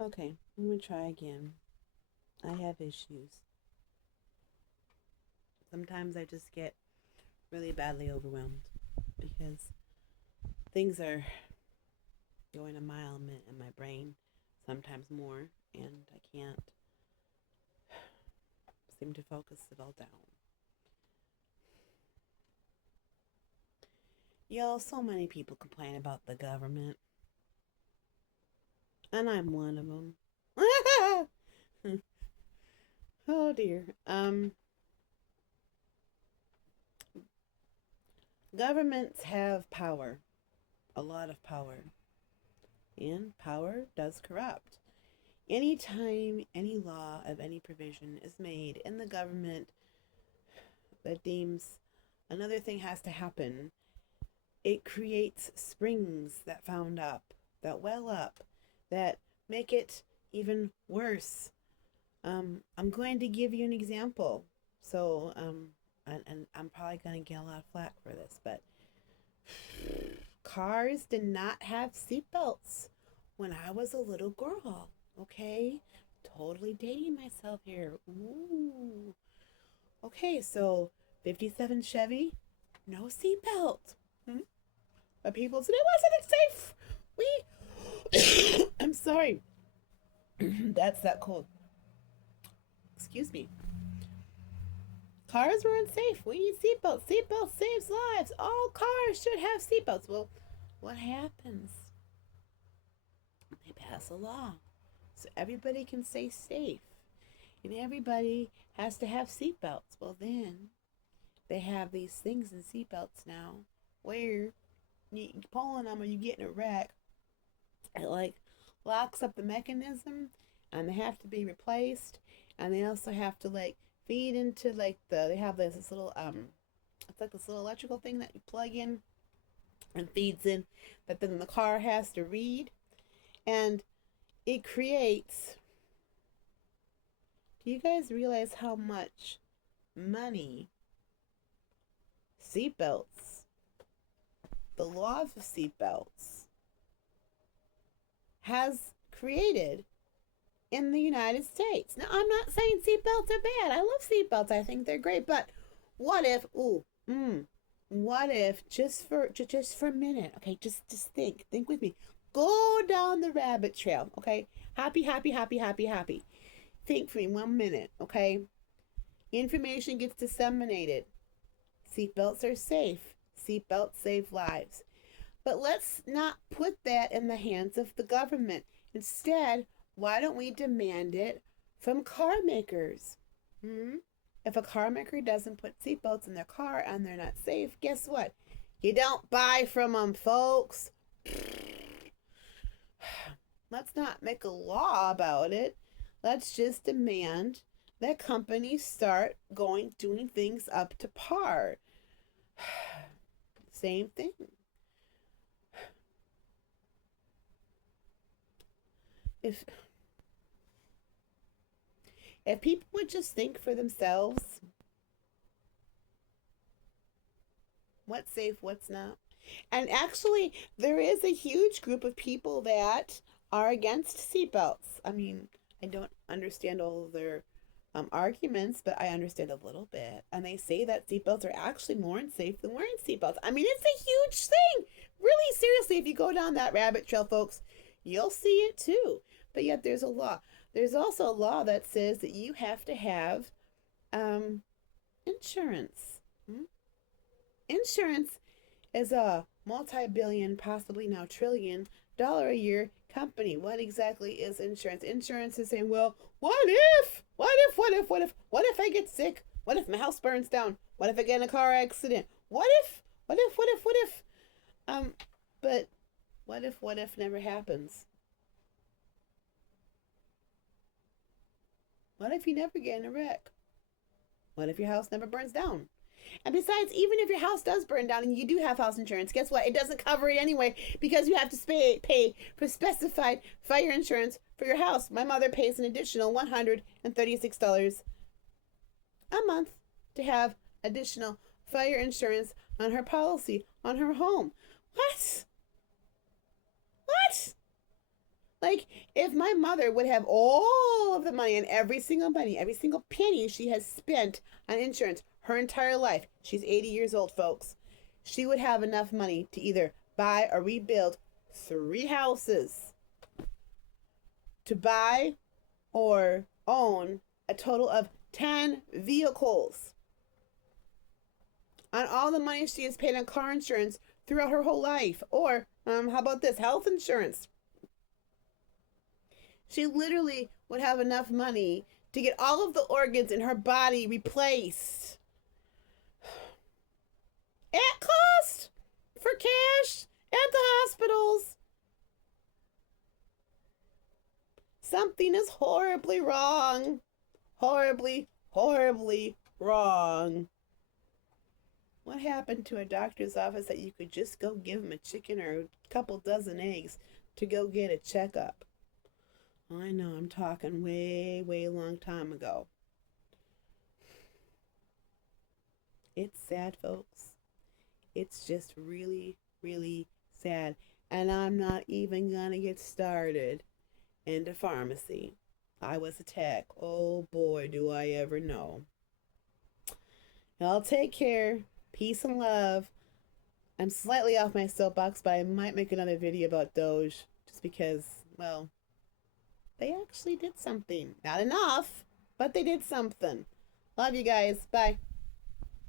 Okay, I'm gonna try again. I have issues. Sometimes I just get really badly overwhelmed because things are going a mile a minute in my brain, sometimes more, and I can't seem to focus it all down. Y'all, so many people complain about the government, and I'm one of them. Oh dear. Governments have power, a lot of power, and power does corrupt. Anytime any law of any provision is made in the government that deems another thing has to happen, it creates springs that found up, that well up, that make it even worse. I'm going to give you an example. So, and I'm probably going to get a lot of flack for this, but cars did not have seatbelts when I was a little girl. Okay, totally dating myself here. Ooh. Okay, so 57 Chevy, no seatbelt. Hmm? But people said it wasn't safe. I'm sorry. That's that cold. Excuse me. Cars were unsafe. We need seatbelts. Seatbelts saves lives. All cars should have seatbelts. Well, what happens? They pass a law so everybody can stay safe, and everybody has to have seatbelts. Well, then they have these things in seatbelts now where you pull on them or you get in a wreck. It like locks up the mechanism, and they have to be replaced. And they also have to like feed into like they have this little it's like this little electrical thing that you plug in and feeds in that then the car has to read, and it creates. Do you guys realize how much money seatbelts, the law of seatbelts, has created in the United States? Now, I'm not saying seatbelts are bad. I love seatbelts. I think they're great. But what if, what if just for a minute, okay, just think with me. Go down the rabbit trail, okay? Happy, happy, happy, happy, happy. Think for me 1 minute, okay? Information gets disseminated. Seatbelts are safe. Seatbelts save lives. But let's not put that in the hands of the government. Instead, why don't we demand it from car makers? Hmm? If a car maker doesn't put seatbelts in their car and they're not safe, guess what? You don't buy from them, folks. Let's not make a law about it. Let's just demand that companies start doing things up to par. Same thing. If people would just think for themselves, what's safe, what's not. And actually, there is a huge group of people that are against seatbelts. I mean, I don't understand all of their arguments, but I understand a little bit. And they say that seatbelts are actually more unsafe than wearing seatbelts. I mean, it's a huge thing. Really, seriously, if you go down that rabbit trail, folks, you'll see it too. But yet, there's a law. There's also a law that says that you have to have um, insurance. Hmm? Insurance is a multi-billion, possibly now trillion-dollar a year company. What exactly is insurance? Insurance is saying, well, what if? What if I get sick? What if my house burns down? What if I get in a car accident? What if? What if? Um, but what if never happens? What if you never get in a wreck? What if your house never burns down? And besides, even if your house does burn down and you do have house insurance, guess what? It doesn't cover it anyway because you have to pay for specified fire insurance for your house. My mother pays an additional $136 a month to have additional fire insurance on her policy on her home. What? What? Like, if my mother would have all of the money and every single money, every single penny she has spent on insurance her entire life, she's 80 years old, folks, she would have enough money to either buy or rebuild 3 houses, to buy or own a total of 10 vehicles, on all the money she has paid on car insurance throughout her whole life. Or, how about this? Health insurance. She literally would have enough money to get all of the organs in her body replaced at cost, for cash, at the hospitals. Something is horribly wrong. Horribly, horribly wrong. What happened to a doctor's office that you could just go give him a chicken or a couple dozen eggs to go get a checkup? I know, I'm talking way, way long time ago. It's sad, folks. It's just really, really sad. And I'm not even gonna get started into pharmacy. I was a tech. Oh boy, do I ever know. Y'all take care. Peace and love. I'm slightly off my soapbox, but I might make another video about Doge just because, well, they actually did something. Not enough, but they did something. Love you guys. Bye.